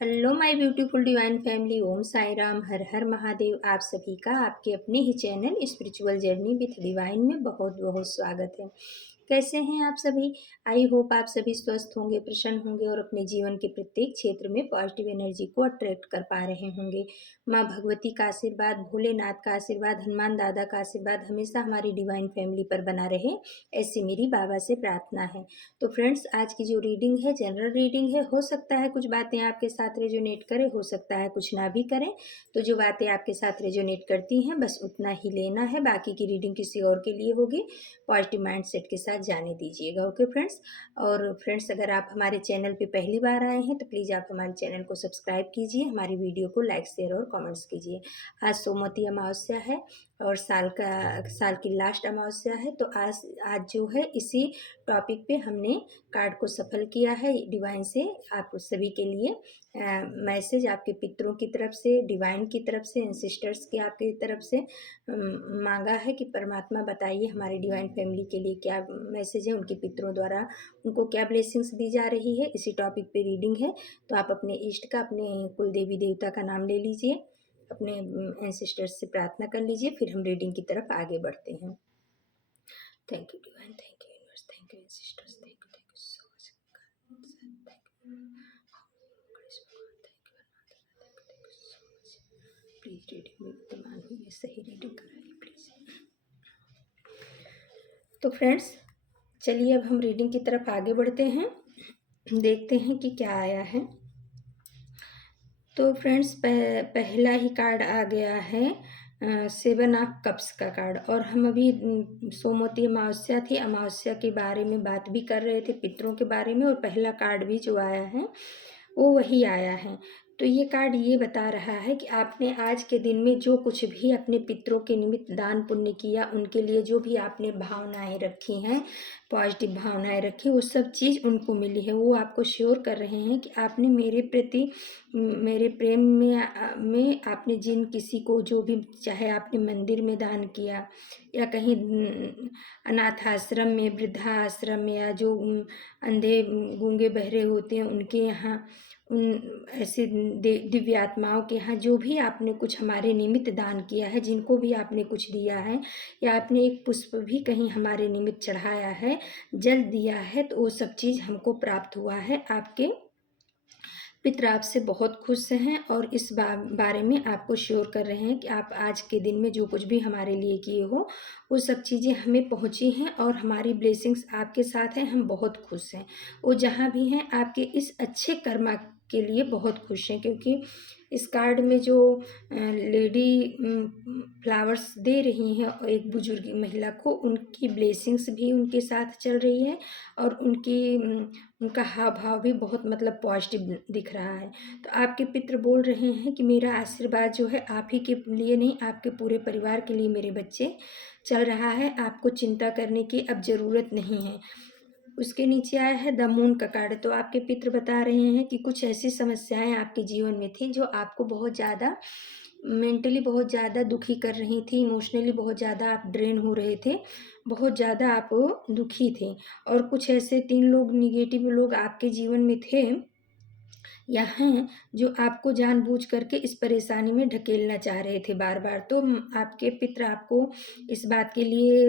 Hello my beautiful divine family. Om Sai Ram, Har Har Mahadev. आप सभी का आपके अपने ही channel spiritual journey with divine में बहुत बहुत स्वागत है। कैसे हैं आप सभी? आई होप आप सभी स्वस्थ होंगे, प्रसन्न होंगे और अपने जीवन के प्रत्येक क्षेत्र में पॉजिटिव एनर्जी को अट्रैक्ट कर पा रहे होंगे। माँ भगवती का आशीर्वाद, भोलेनाथ का आशीर्वाद, हनुमान दादा का आशीर्वाद हमेशा हमारी डिवाइन फैमिली पर बना रहे, ऐसी मेरी बाबा से प्रार्थना है। तो फ्रेंड्स, आज की जो रीडिंग है जनरल रीडिंग है। हो सकता है कुछ बातें आपके साथ रेजोनेट करें, हो सकता है कुछ ना भी करें। तो जो बातें आपके साथ रेजोनेट करती हैं बस उतना ही लेना है, बाकी की रीडिंग किसी और के लिए होगी। पॉजिटिव माइंडसेट के साथ जाने दीजिएगा। Okay friends. और फ्रेंड्स, अगर आप हमारे चैनल पे पहली बार आए हैं तो प्लीज़ आप हमारे चैनल को सब्सक्राइब कीजिए, हमारी वीडियो को लाइक शेयर और कमेंट्स कीजिए। आज सोमवती अमावस्या है और साल की लास्ट अमावस्या है। तो आज आज जो है इसी टॉपिक पे हमने कार्ड को सफल किया है डिवाइन से। आप सभी के लिए मैसेज आपके पितरों की तरफ से, डिवाइन की तरफ से, एंसिस्टर्स की आपकी तरफ से मांगा है कि परमात्मा बताइए हमारे डिवाइन फैमिली के लिए क्या मैसेज है, उनके पितरों द्वारा उनको क्या ब्लेसिंग्स दी जा रही है। इसी टॉपिक पे रीडिंग है। तो आप अपने इष्ट का, अपने कुल देवी देवता का नाम ले लीजिए, अपने एंसिस्टर्स से प्रार्थना कर लीजिए, फिर हम रीडिंग की तरफ आगे बढ़ते हैं। Thank you divine, thank you universe, thank you ancestors, thank you so much. Please reading में विद्यमान हुई सही रीडिंग कराइए प्लीज। तो फ्रेंड्स, चलिए अब हम रीडिंग की तरफ आगे बढ़ते हैं, देखते हैं कि क्या आया है। तो फ्रेंड्स, पहला ही कार्ड आ गया है 7 ऑफ कप्स का कार्ड। और हम अभी सोमवती अमावस्या थी, अमावस्या के बारे में बात भी कर रहे थे, पितरों के बारे में, और पहला कार्ड भी जो आया है वो वही आया है। तो ये कार्ड ये बता रहा है कि आपने आज के दिन में जो कुछ भी अपने पितरों के निमित्त दान पुण्य किया, उनके लिए जो भी आपने भावनाएं रखी हैं, पॉजिटिव भावनाएं रखी, वो सब चीज़ उनको मिली है। वो आपको श्योर कर रहे हैं कि आपने मेरे प्रति, मेरे प्रेम में आपने जिन किसी को जो भी, चाहे आपने मंदिर में दान किया या कहीं अनाथ आश्रम में, वृद्धा आश्रम में, या जो अंधे गूंगे बहरे होते हैं उनके यहाँ, उन ऐसे दिव्य आत्माओं के यहाँ जो भी आपने कुछ हमारे निमित्त दान किया है, जिनको भी आपने कुछ दिया है, या आपने एक पुष्प भी कहीं हमारे निमित्त चढ़ाया है, जल दिया है, तो वो सब चीज़ हमको प्राप्त हुआ है। आपके पितर आपसे बहुत खुश हैं और इस बारे में आपको श्योर कर रहे हैं कि आप आज के दिन में जो कुछ भी हमारे लिए किए हो, वो सब चीज़ें हमें पहुंची हैं और हमारी ब्लेसिंग्स आपके साथ हैं। हम बहुत खुश हैं। वो जहाँ भी हैं आपके इस अच्छे कर्मा के लिए बहुत खुश हैं, क्योंकि इस कार्ड में जो लेडी फ्लावर्स दे रही हैं एक बुजुर्ग महिला को, उनकी ब्लेसिंग्स भी उनके साथ चल रही है और उनका हाव भाव भी बहुत मतलब पॉजिटिव दिख रहा है। तो आपके पितर बोल रहे हैं कि मेरा आशीर्वाद जो है आप ही के लिए नहीं, आपके पूरे परिवार के लिए मेरे बच्चे चल रहा है। आपको चिंता करने की अब ज़रूरत नहीं है। उसके नीचे आया है द मून का कार्ड। तो आपके पितर बता रहे हैं कि कुछ ऐसी समस्याएं आपके जीवन में थी जो आपको बहुत ज़्यादा मेंटली बहुत ज़्यादा दुखी कर रही थी, इमोशनली बहुत ज़्यादा आप ड्रेन हो रहे थे, बहुत ज़्यादा आप दुखी थे। और कुछ ऐसे 3 लोग, निगेटिव लोग आपके जीवन में थे या हैं, जो आपको जानबूझ करके इस परेशानी में ढकेलना चाह रहे थे बार बार। तो आपके पितर आपको इस बात के लिए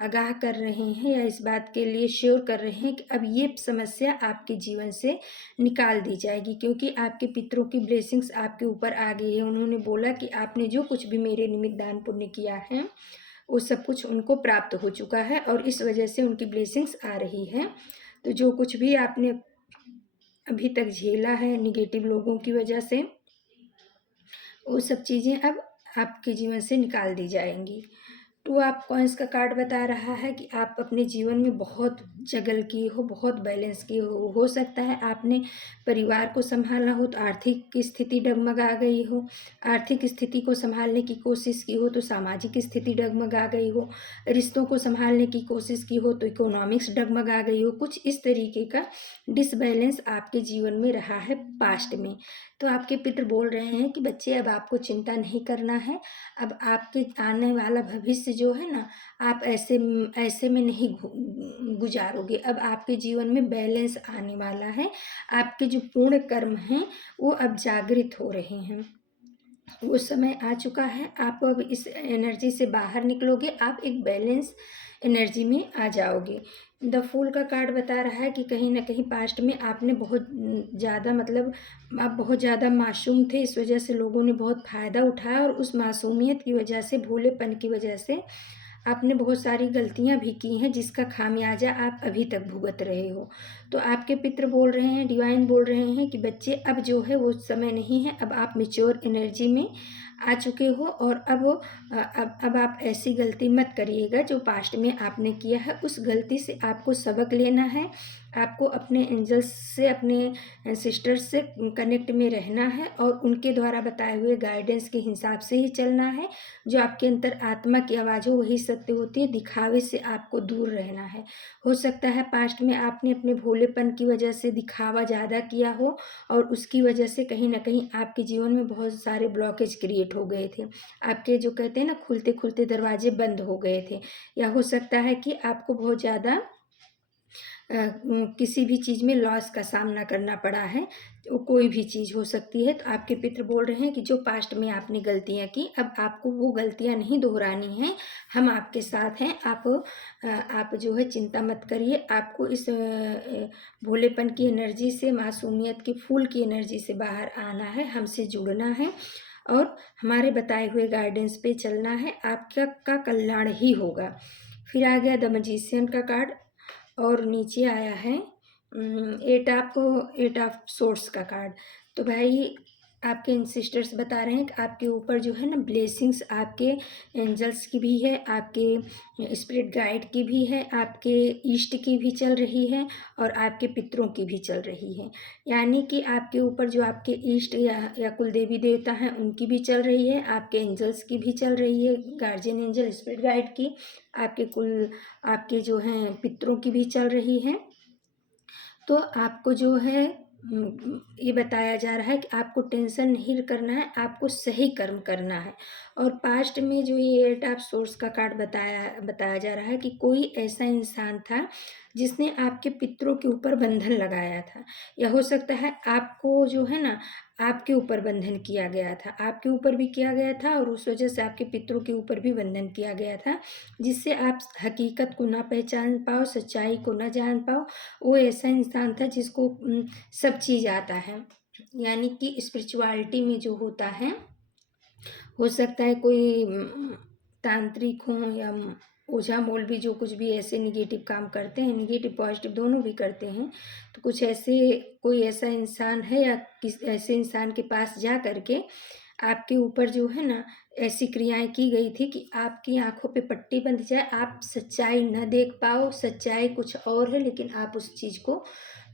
आगाह कर रहे हैं, या इस बात के लिए श्योर कर रहे हैं कि अब ये समस्या आपके जीवन से निकाल दी जाएगी, क्योंकि आपके पितरों की ब्लेसिंग्स आपके ऊपर आ गई है। उन्होंने बोला कि आपने जो कुछ भी मेरे निमित्त दान पुण्य किया है वो सब कुछ उनको प्राप्त हो चुका है और इस वजह से उनकी ब्लेसिंग्स आ रही है। तो जो कुछ भी आपने अभी तक झेला है निगेटिव लोगों की वजह से, वो सब चीज़ें अब आपके जीवन से निकाल दी जाएंगी। 2 ऑफ कॉइन्स का कार्ड बता रहा है कि आप अपने जीवन में बहुत जगल किए हो, बहुत बैलेंस किए हो सकता है आपने परिवार को संभाला हो तो आर्थिक स्थिति डगमगा गई हो, आर्थिक स्थिति को संभालने की कोशिश की हो तो सामाजिक स्थिति डगमगा गई हो, रिश्तों को संभालने की कोशिश की हो तो इकोनॉमिक्स डगमगा गई हो। कुछ इस तरीके का डिसबैलेंस आपके जीवन में रहा है पास्ट में। तो आपके पितर बोल रहे हैं कि बच्चे अब आपको चिंता नहीं करना है। अब आपके आने वाला भविष्य जो है ना, आप ऐसे में नहीं उतारोगे। अब आपके जीवन में बैलेंस आने वाला है। आपके जो पूर्ण कर्म हैं वो अब जागृत हो रहे हैं। वो समय आ चुका है। आप अब इस एनर्जी से बाहर निकलोगे, आप एक बैलेंस एनर्जी में आ जाओगे। द फूल का कार्ड बता रहा है कि कहीं न कहीं पास्ट में आपने बहुत ज़्यादा मतलब आप बहुत ज़्यादा मासूम थे, इस वजह से लोगों ने बहुत फ़ायदा उठाया और उस मासूमियत की वजह से, भोलेपन की वजह से आपने बहुत सारी गलतियाँ भी की हैं, जिसका खामियाजा आप अभी तक भुगत रहे हो। तो आपके पितर बोल रहे हैं, डिवाइन बोल रहे हैं कि बच्चे अब जो है वो समय नहीं है, अब आप मैच्योर एनर्जी में आ चुके हो और अब आप ऐसी गलती मत करिएगा जो पास्ट में आपने किया है। उस गलती से आपको सबक लेना है। आपको अपने एंजल्स से, अपने सिस्टर्स से कनेक्ट में रहना है और उनके द्वारा बताए हुए गाइडेंस के हिसाब से ही चलना है। जो आपके अंतर आत्मा की आवाज़ हो वही सत्य होती है। दिखावे से आपको दूर रहना है। हो सकता है पास्ट में आपने अपने भोलेपन की वजह से दिखावा ज़्यादा किया हो और उसकी वजह से कहीं न कहीं आपके जीवन में बहुत सारे ब्लॉकेज क्रिएट हो गए थे। आपके जो कहते हैं ना खुलते-खुलते दरवाजे बंद हो गए थे। या हो सकता है कि आपको बहुत ज़्यादा किसी भी चीज़ में लॉस का सामना करना पड़ा है। वो कोई भी चीज़ हो सकती है। तो आपके पितर बोल रहे हैं कि जो पास्ट में आपने गलतियाँ की, अब आपको वो गलतियाँ नहीं दोहरानी हैं। हम आपके साथ हैं। आप जो है चिंता मत करिए। आपको इस भोलेपन की एनर्जी से, मासूमियत के फूल की एनर्जी से बाहर आना है, हमसे जुड़ना है और हमारे बताए हुए गाइडेंस पे चलना है। आपका कल्याण ही होगा। फिर आ गया द मैजिशियन का कार्ड और नीचे आया है एट ऑफ सोर्स का कार्ड। तो भाई आपके सिस्टर्स बता रहे हैं कि आपके ऊपर जो है ना ब्लेसिंग्स आपके एंजल्स की भी है, आपके स्पिरिट गाइड की भी है, आपके ईष्ट की भी चल रही है और आपके पितरों की भी चल रही है। यानी कि आपके ऊपर जो आपके ईष्ट या कुल देवी देवता हैं उनकी भी चल रही है, आपके एंजल्स की भी चल रही है, गार्जियन एंजल, स्पिरिट गाइड की, आपके जो हैं पितरों की भी चल रही है। तो आपको जो है ये बताया जा रहा है कि आपको टेंशन नहीं करना है, आपको सही कर्म करना है। और पास्ट में जो ये एट ऑफ सोर्स का कार्ड बताया जा रहा है कि कोई ऐसा इंसान था जिसने आपके पितरों के ऊपर बंधन लगाया था। या हो सकता है आपको जो है ना आपके ऊपर बंधन किया गया था, आपके ऊपर भी किया गया था और उस वजह से आपके पितरों के ऊपर भी बंधन किया गया था, जिससे आप हकीकत को ना पहचान पाओ, सच्चाई को ना जान पाओ। वो ऐसा इंसान था जिसको सब चीज़ आता है। यानी कि स्पिरिचुअलिटी में जो होता है, हो सकता है कोई तांत्रिक हों या ओझा मौलवी जो कुछ भी ऐसे निगेटिव काम करते हैं, निगेटिव पॉजिटिव दोनों भी करते हैं। तो कुछ ऐसे कोई ऐसा इंसान है या किस ऐसे इंसान के पास जा कर के आपके ऊपर जो है ना ऐसी क्रियाएँ की गई थी कि आपकी आँखों पे पट्टी बंध जाए, आप सच्चाई न देख पाओ, सच्चाई कुछ और है लेकिन आप उस चीज़ को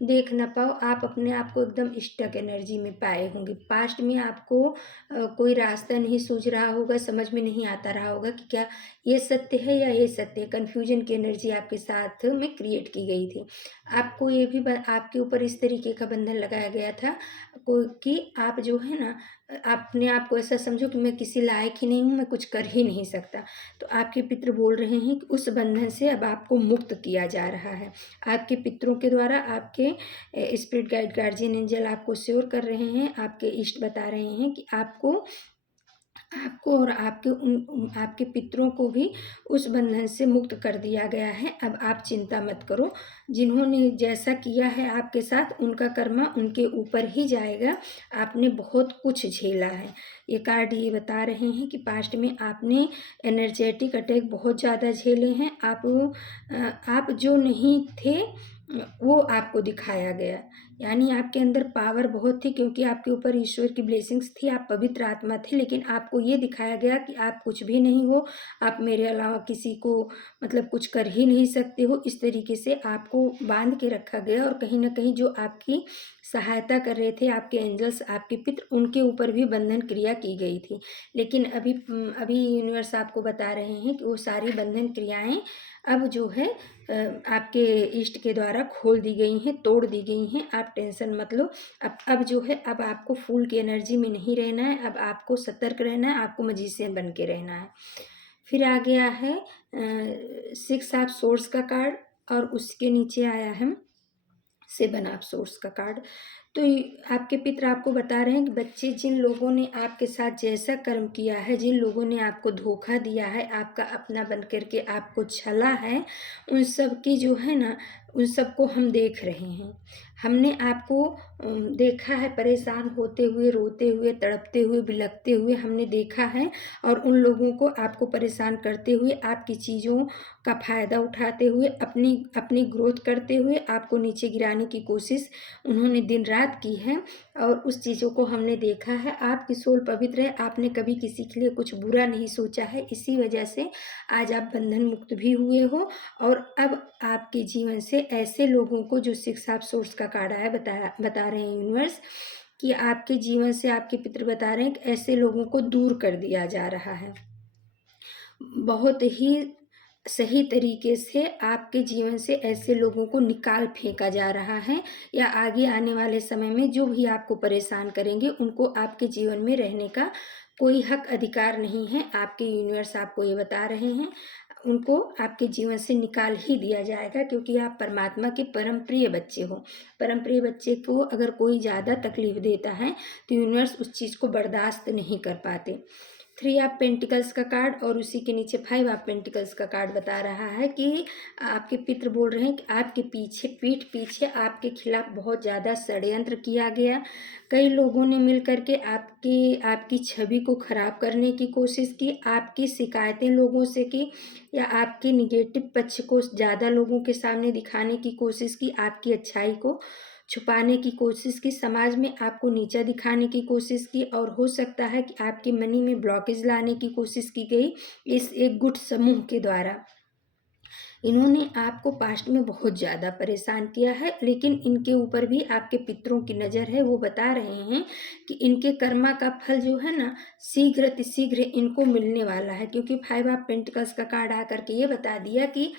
देख ना पाओ, आप अपने आप को एकदम स्टक एनर्जी में पाए होंगे। पास्ट में आपको कोई रास्ता नहीं सूझ रहा होगा, समझ में नहीं आता रहा होगा कि क्या ये सत्य है या ये सत्य है। कन्फ्यूजन की एनर्जी आपके साथ में क्रिएट की गई थी। आपको ये भी आपके ऊपर इस तरीके का बंधन लगाया गया था कि आप जो है ना अपने आप को ऐसा समझो कि मैं किसी लायक ही नहीं हूँ, मैं कुछ कर ही नहीं सकता। तो आपके पितर बोल रहे हैं कि उस बंधन से अब आपको मुक्त किया जा रहा है। आपके पितरों के द्वारा आपके स्पिरिट गाइड, गार्जियन एंजल आपको श्योर कर रहे हैं, आपके इष्ट बता रहे हैं कि आपको आपको और आपके पितरों को भी उस बंधन से मुक्त कर दिया गया है। अब आप चिंता मत करो। जिन्होंने जैसा किया है आपके साथ, उनका कर्मा उनके ऊपर ही जाएगा। आपने बहुत कुछ झेला है। ये कार्ड ये बता रहे हैं कि पास्ट में आपने एनर्जेटिक अटैक बहुत ज़्यादा झेले हैं। आप जो नहीं थे वो आपको दिखाया गया। यानी आपके अंदर पावर बहुत थी क्योंकि आपके ऊपर ईश्वर की ब्लेसिंग्स थी, आप पवित्र आत्मा थे, लेकिन आपको ये दिखाया गया कि आप कुछ भी नहीं हो, आप मेरे अलावा किसी को मतलब कुछ कर ही नहीं सकते हो। इस तरीके से आपको बांध के रखा गया और कहीं न कहीं जो आपकी सहायता कर रहे थे, आपके एंजल्स, आपके पितर, उनके ऊपर भी बंधन क्रिया की गई थी। लेकिन अभी यूनिवर्स आपको बता रहे हैं कि वो सारी बंधन क्रियाएँ अब जो है आपके इष्ट के द्वारा खोल दी गई हैं, तोड़ दी गई हैं। आप टेंशन मत लो। अब जो है अब आपको फूल की एनर्जी में नहीं रहना है, अब आपको सतर्क रहना है, आपको मैजिशियन बन के रहना है। फिर आ गया है 6 ऑफ सोर्ड्स का कार्ड और उसके नीचे आया है 7 ऑफ सोर्स का कार्ड। तो आपके पितर आपको बता रहे हैं कि बच्चे, जिन लोगों ने आपके साथ जैसा कर्म किया है, जिन लोगों ने आपको धोखा दिया है, आपका अपना बन करके आपको छला है, उन सब की जो है ना, उन सबको हम देख रहे हैं। हमने आपको देखा है परेशान होते हुए, रोते हुए, तड़पते हुए, बिलखते हुए हमने देखा है, और उन लोगों को आपको परेशान करते हुए, आपकी चीज़ों का फ़ायदा उठाते हुए, अपनी अपनी ग्रोथ करते हुए आपको नीचे गिराने की कोशिश उन्होंने दिन रात की है, और उस चीज़ों को हमने देखा है। आपकी सोल पवित्र है, आपने कभी किसी के लिए कुछ बुरा नहीं सोचा है, इसी वजह से आज आप बंधन मुक्त भी हुए हो। और अब आपके जीवन से ऐसे लोगों को, जो 6 ऑफ सोर्स का कार्ड आया, बता रहे हैं यूनिवर्स कि आपके जीवन से आपके पितर बता रहे हैं कि ऐसे लोगों को दूर कर दिया जा रहा है। बहुत ही सही तरीके से आपके जीवन से ऐसे लोगों को निकाल फेंका जा रहा है, या आगे आने वाले समय में जो भी आपको परेशान करेंगे, उनको आपके जीवन में रहने का कोई हक अधिकार नहीं है। आपके यूनिवर्स आपको ये बता रहे हैं, उनको आपके जीवन से निकाल ही दिया जाएगा, क्योंकि आप परमात्मा के परम प्रिय बच्चे हो। परम प्रिय बच्चे को अगर कोई ज़्यादा तकलीफ देता है तो यूनिवर्स उस चीज़ को बर्दाश्त नहीं कर पाते। 3 ऑफ पेंटिकल्स का कार्ड और उसी के नीचे 5 ऑफ पेंटिकल्स का कार्ड बता रहा है कि आपके पितर बोल रहे हैं कि आपके पीछे, पीठ पीछे आपके खिलाफ बहुत ज़्यादा षड्यंत्र किया गया। कई लोगों ने मिल करके आपकी छवि को खराब करने की कोशिश की, आपकी शिकायतें लोगों से की, या आपके निगेटिव पक्ष को ज़्यादा लोगों के सामने दिखाने की कोशिश की, आपकी अच्छाई को छुपाने की कोशिश की, समाज में आपको नीचा दिखाने की कोशिश की, और हो सकता है कि आपकी मनी में ब्लॉकेज लाने की कोशिश की गई इस एक गुट समूह के द्वारा। इन्होंने आपको पास्ट में बहुत ज़्यादा परेशान किया है, लेकिन इनके ऊपर भी आपके पितरों की नज़र है। वो बता रहे हैं कि इनके कर्मा का फल जो है ना, शीघ्र इनको मिलने वाला है, क्योंकि 5 ऑफ पेंटिकल्स का कार्ड आकर के ये बता दिया कि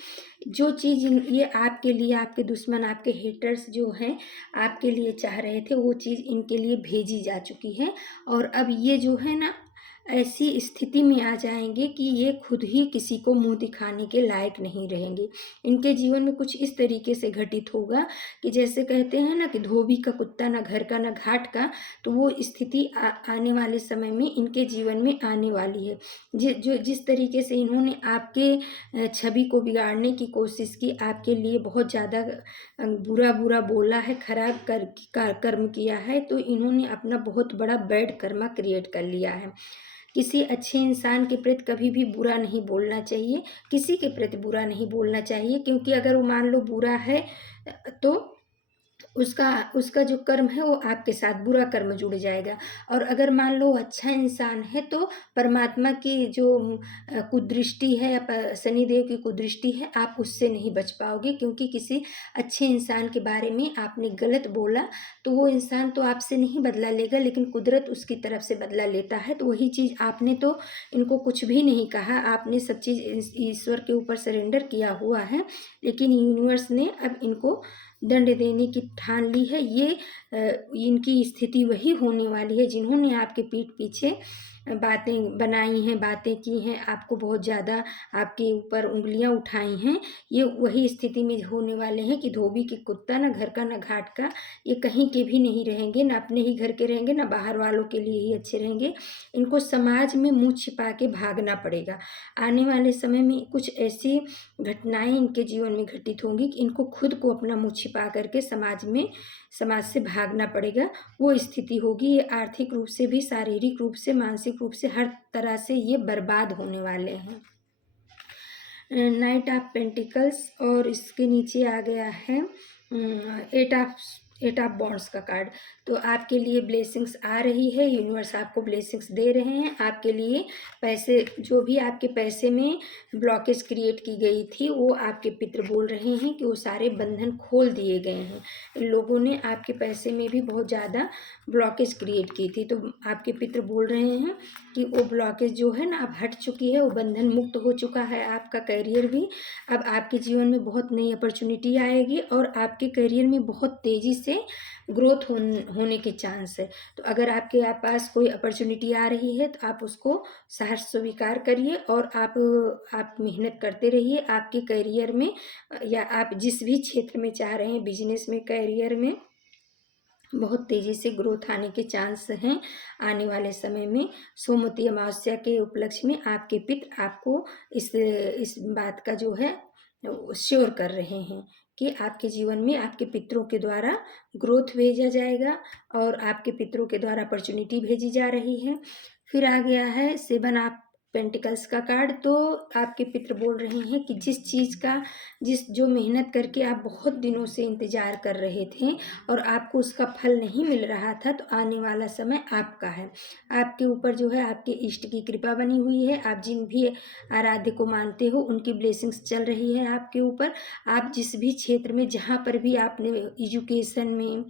जो चीज़ ये आपके लिए, आपके दुश्मन, आपके हेटर्स जो हैं, आपके लिए चाह रहे थे, वो चीज़ इनके लिए भेजी जा चुकी है। और अब ये जो है ना, ऐसी स्थिति में आ जाएंगे कि ये खुद ही किसी को मुंह दिखाने के लायक नहीं रहेंगे। इनके जीवन में कुछ इस तरीके से घटित होगा कि जैसे कहते हैं ना कि धोबी का कुत्ता, ना घर का ना घाट का, तो वो स्थिति आने वाले समय में इनके जीवन में आने वाली है। जिस तरीके से इन्होंने आपके छवि को बिगाड़ने की कोशिश की, आपके लिए बहुत ज़्यादा बुरा बोला है, खराब कर्म किया है, तो इन्होंने अपना बहुत बड़ा बैड कर्मा क्रिएट कर लिया है। किसी अच्छे इंसान के प्रति कभी भी बुरा नहीं बोलना चाहिए, किसी के प्रति बुरा नहीं बोलना चाहिए, क्योंकि अगर वो मान लो बुरा है तो उसका उसका जो कर्म है वो आपके साथ बुरा कर्म जुड़ जाएगा। और अगर मान लो अच्छा इंसान है तो परमात्मा की जो कुदृष्टि है, या शनिदेव की कुदृष्टि है, आप उससे नहीं बच पाओगे, क्योंकि किसी अच्छे इंसान के बारे में आपने गलत बोला तो वो इंसान तो आपसे नहीं बदला लेगा, लेकिन कुदरत उसकी तरफ से बदला लेता है। तो वही चीज़, आपने तो इनको कुछ भी नहीं कहा, आपने सब चीज़ ईश्वर के ऊपर सरेंडर किया हुआ है, लेकिन यूनिवर्स ने अब इनको दंड देने की ठान ली है। ये इनकी स्थिति वही होने वाली है, जिन्होंने आपके पीठ पीछे बातें बनाई हैं, बातें की हैं, आपको बहुत ज़्यादा आपके ऊपर उंगलियां उठाई हैं। ये वही स्थिति में होने वाले हैं कि धोबी के कुत्ता, ना घर का ना घाट का, ये कहीं के भी नहीं रहेंगे, ना अपने ही घर के रहेंगे, ना बाहर वालों के लिए ही अच्छे रहेंगे। इनको समाज में मुँह छिपा के भागना पड़ेगा। आने वाले समय में कुछ ऐसी घटनाएं इनके जीवन में घटित होंगी कि इनको खुद को अपना मुँह छिपा करके समाज से भागना पड़ेगा। वो स्थिति होगी। ये आर्थिक रूप से भी, शारीरिक रूप से, मानसिक रूप से, हर तरह से ये बर्बाद होने वाले हैं। नाइट ऑफ पेंटिकल्स और इसके नीचे आ गया है 8 ऑफ बॉन्ड्स का कार्ड। तो आपके लिए ब्लेसिंग्स आ रही है, यूनिवर्स आपको ब्लेसिंग्स दे रहे हैं। आपके लिए पैसे, जो भी आपके पैसे में ब्लॉकेज क्रिएट की गई थी, वो आपके पितर बोल रहे हैं कि वो सारे बंधन खोल दिए गए हैं। इन लोगों ने आपके पैसे में भी बहुत ज़्यादा ब्लॉकेज क्रिएट की थी, तो आपके पितर बोल रहे हैं कि वो ब्लॉकेज जो है ना, अब हट चुकी है, वो बंधन मुक्त हो चुका है। आपका करियर भी, अब आपके जीवन में बहुत नई अपॉर्चुनिटी आएगी, और आपके करियर में बहुत तेज़ी से ग्रोथ होने के चांस है। तो अगर आपके पास कोई अपॉर्चुनिटी आ रही है तो आप उसको सहर्ष स्वीकार करिए और आप मेहनत करते रहिए। आपके करियर में या आप जिस भी क्षेत्र में चाह रहे हैं, बिजनेस में, करियर में बहुत तेज़ी से ग्रोथ आने के चांस हैं आने वाले समय में। सोमवती अमावस्या के उपलक्ष्य में आपके पितर आपको इस बात का जो है श्योर कर रहे हैं कि आपके जीवन में आपके पितरों के द्वारा ग्रोथ भेजा जाएगा और आपके पितरों के द्वारा अपॉर्चुनिटी भेजी जा रही है। फिर आ गया है 7 ऑफ पेंटिकल्स का कार्ड। तो आपके पितर बोल रहे हैं कि जिस चीज़ का जो मेहनत करके आप बहुत दिनों से इंतज़ार कर रहे थे और आपको उसका फल नहीं मिल रहा था, तो आने वाला समय आपका है। आपके ऊपर जो है आपके इष्ट की कृपा बनी हुई है। आप जिन भी आराध्य को मानते हो उनकी ब्लेसिंग्स चल रही है आपके ऊपर। आप जिस भी क्षेत्र में, जहाँ पर भी आपने एजुकेशन में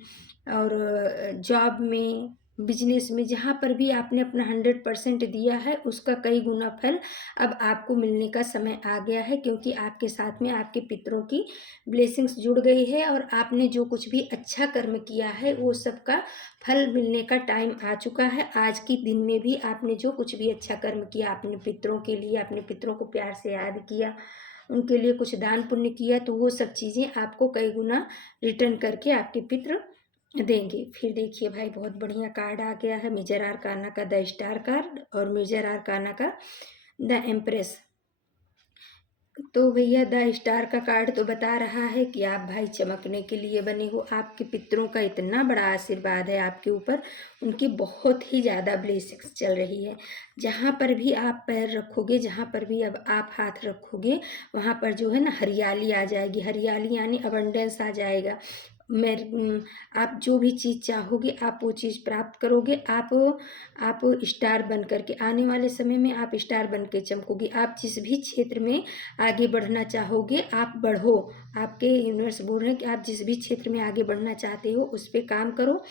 और जॉब में, बिजनेस में, जहाँ पर भी आपने अपना 100% दिया है, उसका कई गुना फल अब आपको मिलने का समय आ गया है, क्योंकि आपके साथ में आपके पितरों की ब्लेसिंग्स जुड़ गई है और आपने जो कुछ भी अच्छा कर्म किया है वो सबका फल मिलने का टाइम आ चुका है। आज के दिन में भी आपने जो कुछ भी अच्छा कर्म किया, अपने पितरों के लिए, अपने पितरों को प्यार से याद किया, उनके लिए कुछ दान पुण्य किया, तो वो सब चीज़ें आपको कई गुना रिटर्न करके आपके पितर देंगे। फिर देखिए भाई, बहुत बढ़िया कार्ड आ गया है मेजर आर्काना का द स्टार कार्ड और मेजर आर्काना का द एम्प्रेस। तो भैया द स्टार का कार्ड तो बता रहा है कि आप भाई चमकने के लिए बने हो। आपके पितरों का इतना बड़ा आशीर्वाद है आपके ऊपर, उनकी बहुत ही ज़्यादा ब्लेसिंग्स चल रही है। जहाँ पर भी आप पैर रखोगे, जहाँ पर भी अब आप हाथ रखोगे, वहाँ पर जो है ना हरियाली आ जाएगी। हरियाली यानी अबंडेंस आ जाएगा। आप जो भी चीज़ चाहोगे आप वो चीज़ प्राप्त करोगे। आप स्टार बन करके आने वाले समय में आप स्टार बन के चमकोगे। आप जिस भी क्षेत्र में आगे बढ़ना चाहोगे आप बढ़ो। आपके यूनिवर्स बोल रहे हैं कि आप जिस भी क्षेत्र में आगे बढ़ना चाहते हो उस पर काम करो।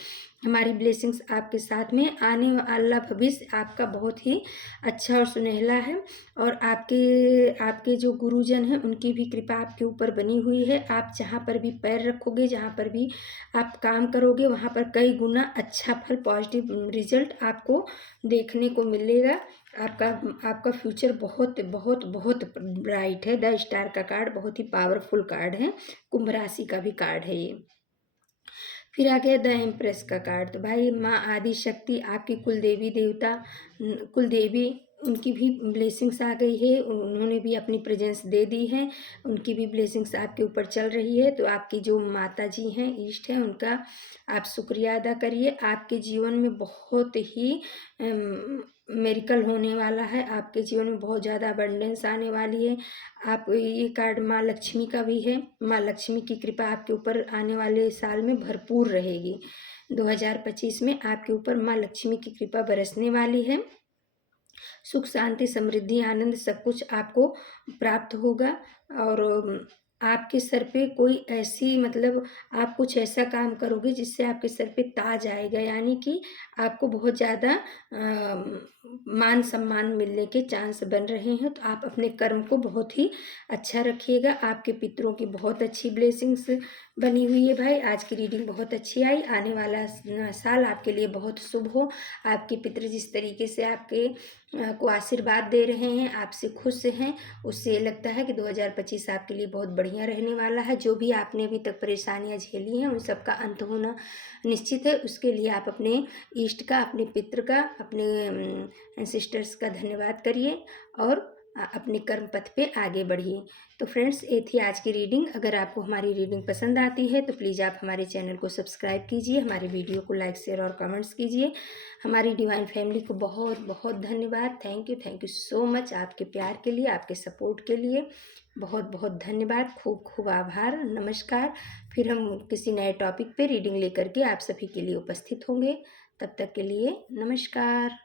हमारी ब्लेसिंग्स आपके साथ में आने वाला भविष्य आपका बहुत ही अच्छा और सुनहला है। और आपके जो गुरुजन हैं उनकी भी कृपा आपके ऊपर बनी हुई है। आप जहाँ पर भी पैर रखोगे, जहाँ पर भी आप काम करोगे, वहाँ पर कई गुना अच्छा फल, पॉजिटिव रिजल्ट आपको देखने को मिलेगा। आपका फ्यूचर बहुत बहुत बहुत ब्राइट है। द स्टार का कार्ड बहुत ही पावरफुल कार्ड है। कुंभ राशि का भी कार्ड है ये। फिर आ गया द एम्प्रेस का कार्ड। तो भाई माँ आदि शक्ति, आपकी कुलदेवी, उनकी भी ब्लेसिंग्स आ गई है। उन्होंने भी अपनी प्रेजेंस दे दी है। उनकी भी ब्लेसिंग्स आपके ऊपर चल रही है। तो आपकी जो माता जी हैं, ईष्ट हैं, उनका आप शुक्रिया अदा करिए। आपके जीवन में बहुत ही मेरिकल होने वाला है। आपके जीवन में बहुत ज़्यादा अबंडेंस आने वाली है। आप ये कार्ड माँ लक्ष्मी का भी है। माँ लक्ष्मी की कृपा आपके ऊपर आने वाले साल में भरपूर रहेगी। 2025 में आपके ऊपर माँ लक्ष्मी की कृपा बरसने वाली है। सुख, शांति, समृद्धि, आनंद सब कुछ आपको प्राप्त होगा। और आपके सर पे कोई ऐसी, मतलब आप कुछ ऐसा काम करोगे जिससे आपके सर पे ताज आएगा, यानी कि आपको बहुत ज़्यादा मान सम्मान मिलने के चांस बन रहे हैं। तो आप अपने कर्म को बहुत ही अच्छा रखिएगा। आपके पितरों की बहुत अच्छी ब्लेसिंग्स बनी हुई है भाई। आज की रीडिंग बहुत अच्छी आई। आने वाला साल आपके लिए बहुत शुभ हो। आपके पितर जिस तरीके से आपके को आशीर्वाद दे रहे हैं, आपसे खुश हैं, उससे लगता है कि 2025 आपके लिए बहुत बढ़िया रहने वाला है। जो भी आपने अभी तक परेशानियां झेली हैं उन सब का अंत होना निश्चित है। उसके लिए आप अपने इष्ट का, अपने पितृ का, अपने सिस्टर्स का धन्यवाद करिए और अपने कर्म पथ पे आगे बढ़िए। तो फ्रेंड्स, ये थी आज की रीडिंग। अगर आपको हमारी रीडिंग पसंद आती है तो प्लीज़ आप हमारे चैनल को सब्सक्राइब कीजिए, हमारे वीडियो को लाइक, शेयर और कमेंट्स कीजिए। हमारी डिवाइन फैमिली को बहुत बहुत धन्यवाद। थैंक यू सो मच आपके प्यार के लिए, आपके सपोर्ट के लिए बहुत बहुत धन्यवाद। खूब खूब आभार। नमस्कार। फिर हम किसी नए टॉपिक पे रीडिंग लेकर के आप सभी के लिए उपस्थित होंगे। तब तक के लिए नमस्कार।